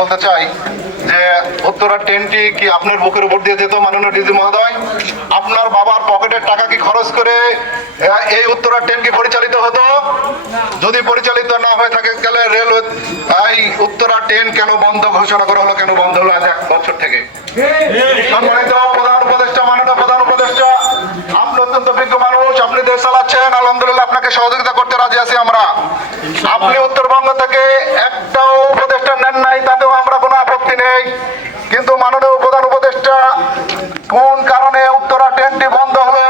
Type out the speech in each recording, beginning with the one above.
বলতে চাই যে উত্তরা ট্রেনটি কি আপনার বুকের উপর দিয়ে যেত, মাননীয় ডিজি মহোদয়? আপনার বাবার পকেটের টাকা কি খরচ করে এই উত্তরা ট্রেন কি পরিচালিত হতো? যদি পরিচালিত না হয়ে থাকে রেলওয়ে এই উত্তরা ট্রেন কেন বন্ধ ঘোষণা করা হলো, কেন বন্ধ হলো আজ এক বছর থেকে? সম্মানিত প্রধান উপদেষ্টা, মাননীয় প্রধান উপদেষ্টা, আপনি অত্যন্ত বিজ্ঞ মানুষ, আপনি দেশ চালাচ্ছেন, আলহামদুলিল্লাহ আপনাকে সহযোগিতা করতে রাজি আছি আমরা। আপনি উত্তরবঙ্গ থেকে একটাও উপদেষ্টা নেন নাই, তাতেও আমরা কোনো আপত্তি নেই। কিন্তু মাননীয় প্রধান উপদেষ্টা, কোন কারণে উত্তরা ট্রেনটি বন্ধ হলো?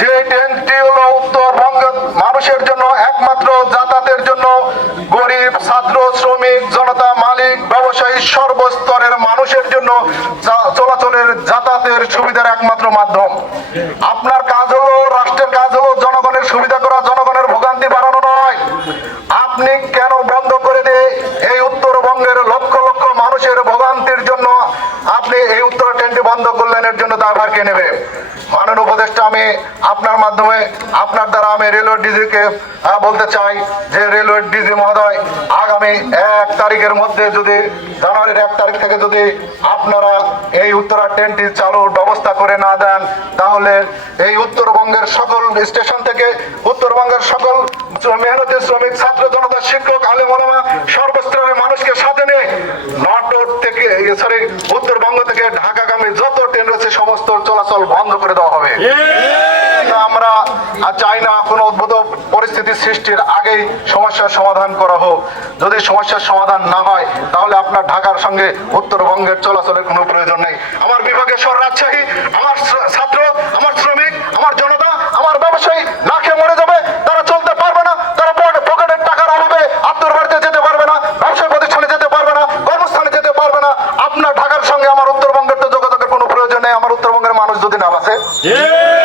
যে ট্রেনটি হলো উত্তরবঙ্গের মানুষের জন্য একমাত্র যাতায়াতের জন্য। গরিব, ছাত্র, শ্রমিক, জনতা, মালিক, ব্যবসায়ী, সর্বস্তরের মানুষের জন্য চলাচলের যাতায়াতের সুবিধার একমাত্র মাধ্যম। আপনার কাজ হলো, রাষ্ট্রের কাজ হলো জনগণের সুবিধা করা জনগণের ভোগান্তি বাড়ানো নয় আপনি কেন বন্ধ করে দিয়ে এই উত্তরবঙ্গের লক্ষ লক্ষ মানুষের ভোগান্তির জন্য আপনি এই উত্তর ট্রেনটি বন্ধ করলেন এর জন্য দায়ভার কে নেবে? মাননীয় উপদেষ্টা, আমি আপনার মাধ্যমে, আপনার দ্বারা আমি রেলওয়ে ডিজিকে বলতে চাই যে রেলওয়ে ডিজি মহোদয়, আগামী এক তারিখের মধ্যে যদি, জানুয়ারির এক তারিখ থেকে যদি আপনারা এই উত্তরা ট্রেনটি চালুর ব্যবস্থা করে না দেন, তাহলে এই উত্তরবঙ্গের সকল স্টেশন থেকে, উত্তরবঙ্গের সকল মেহনতি শ্রমিক, ছাত্র, জনতা, শিক্ষক, আলেমা সর্বস্তরের মানুষকে সাথে নিয়ে নটর থেকে সরি উত্তরবঙ্গ থেকে ঢাকাগামী যত ট্রেন রয়েছে সমস্ত চলাচল বন্ধ করে দেওয়া হবে। আমরা চাই না কোনো উদ্ভূত পরিস্থিতি সৃষ্টির আগেই সমস্যার সমাধান করা হোক। যদি সমস্যার সমাধান না হয় তাহলে আপনার ঢাকার সঙ্গে উত্তরবঙ্গের চলাচলের কোনো প্রয়োজন নেই। আমার বিভাগের শহর রাজশাহী আমার ছাত্র আমার শ্রমিক আমার জনতা আমার ব্যবসায়ী না খেয়ে মরে যাবে তারা চলতে পারবে না তারা পকেটে- পকেটের টাকার অভাবে আত্মর বাড়িতে যেতে পারবে না ব্যবসায় প্রতিষ্ঠানে যেতে পারবে না কর্মস্থানে যেতে পারবে না আপনার ঢাকার সঙ্গে আমার উত্তরবঙ্গের তো যোগাযোগের কোনো প্রয়োজন নেই আমার উত্তরবঙ্গের মানুষ যদি না বাসে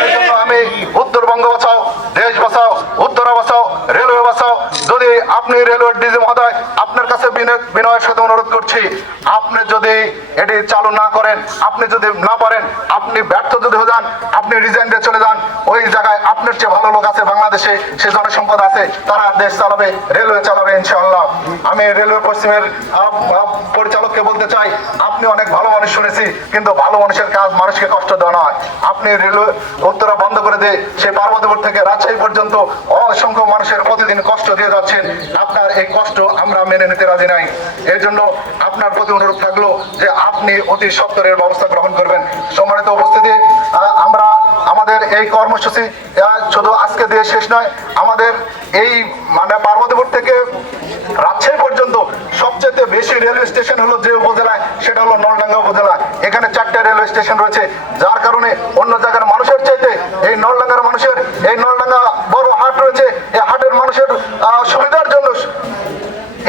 এই জন্য আমি উত্তরবঙ্গ বাঁচাও দেশ বাঁচাও উত্তরা বাঁচাও রেলওয়ে বাঁচাও যদি আপনি রেলওয়ে ডিজি মহোদয় আপনার কাছে বিনয়- বিনয়ের সাথে অনুরোধ করছি। চালু না করেন, আপনি যদি না পারেন, আপনি ব্যর্থ যদি হয়ে যান, আপনি রিজাইন দিয়ে চলে যান, ওই জায়গায় আপনার চেয়ে ভালো লোক আছে বাংলাদেশে, সে জনসম্পদ আছে, তারা দেশ চালাবে রেলওয়ে চালাবে ইনশাআল্লাহ। আমি রেলওয়ে পশ্চিমের পরিচালককে বলতে চাই, আপনি অনেক ভালো মানুষ শুনেছি, কিন্তু ভালো মানুষের কাজ মানুষকে কষ্ট দেওয়া নয়। আপনি রেলওয়ে উত্তরা বন্ধ করে দিয়ে, সেই পার্বতীপুর থেকে রাজশাহী পর্যন্ত অসংখ্য মানুষের প্রতিদিন কষ্ট দিয়ে যাচ্ছেন। আপনার এই কষ্ট আমরা মেনে নিতে রাজি নাই। এই জন্য আপনার প্রতি অনুরোধ থাকল যে আপনি অতি সত্তরের ব্যবস্থা গ্রহণ করবেন। সম্মানিত উপস্থিতি আমরা আমাদের এই কর্মসূচি শুধু আজকে দিয়ে শেষ নয়, আমাদের এই মানে পার্বতীপুর থেকে রাজশাহী পর্যন্ত সবচেয়ে বেশি রেলওয়ে স্টেশন হলো যে উপজেলায়, সেটা হলো নলডাঙ্গা উপজেলা। এখানে চারটে রেলওয়ে স্টেশন রয়েছে, যার কারণে অন্য জায়গার মানুষের চাইতে এই নলডাঙ্গার মানুষের, এই নলডাঙ্গা বড় হাট রয়েছে এই হাটের মানুষের সুবিধার জন্য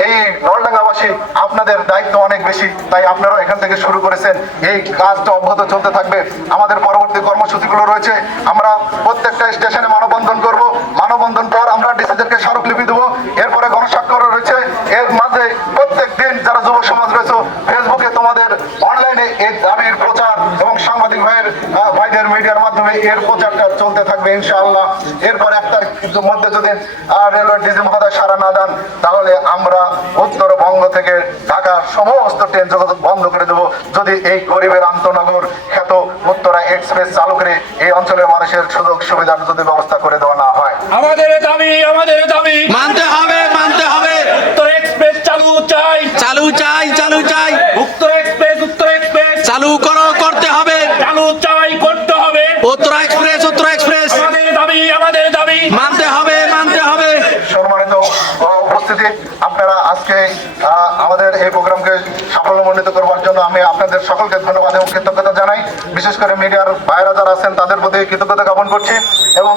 এই নলডাঙ্গাবাসী আপনাদের দায়িত্ব বেশি, তাই আপনারাও এখান থেকে শুরু করেছেন। এই কাজটা অব্যাহত চলতে থাকবে। আমাদের পরবর্তী কর্মসূচিগুলো রয়েছে। আমরা প্রত্যেকটা স্টেশনে মানববন্ধন করব। মানববন্ধন পর আমরা ডিসিদেরকে স্মারকলিপি দেবো। এরপরে গণস্বাক্ষর রয়েছে। এর মাঝে প্রত্যেক দিন যারা যুব সমাজ রয়েছে ফেসবুকে তোমাদের অনলাইনে এই সাংবাদিক ভাইয়ের ভাইদের মিডিয়ার মাধ্যমে এর প্রচারটা চলতে থাকবে ইনশাআল্লাহ। এরপর এক তারিখের মধ্যে যদি রেলওয়ে ডিজি মহোদয় সারা না দেন তাহলে আমরা উত্তরবঙ্গ থেকে ঢাকার সমস্ত ট্রেন যোগাযোগ বন্ধ করে দেবো। যদি এই গরিবের আন্তনগর খ্যাত উত্তরা এক্সপ্রেস চালু করে এই অঞ্চলের মানুষের সুযোগ সুবিধার যদি ব্যবস্থা করে দেওয়া না হয়। আমাদের দাবি আমাদের দাবি। মানতে হবে উত্তর এক্সপ্রেস চালু চাই চালু চাই চালু চাই উত্তর এক্সপ্রেস উত্তর এক্সপ্রেস চালু করো করতে হবে চালু চাই করতে হবে উত্তরা এক্সপ্রেস উত্তরা এক্সপ্রেস আমাদের দাবি আমাদের দাবি মানতে হবে মানতে হবে সম্মানিত আহ, উপস্থিতি আপনারা আজকে আমাদের এই প্রোগ্রামকে সাফল্যমণ্ডিত করবার জন্য আমি আপনাদের সকলকে ধন্যবাদ এবং কৃতজ্ঞতা জানাই। বিশেষ করে মিডিয়ার ভাইরা যারা আছেন, তাদের প্রতি কৃতজ্ঞতা জ্ঞাপন করছি এবং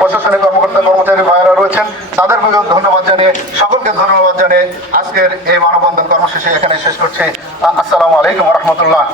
প্রশাসনিক কর্মকর্তা কর্মচারী ভাইরা রয়েছেন তাদের প্রতিও ধন্যবাদ জানিয়ে, সকলকে ধন্যবাদ জানিয়ে আজকের এই মানববন্ধন কর্মসূচি এখানে শেষ করছি। আসসালামু আলাইকুম রহমতুল্লাহ।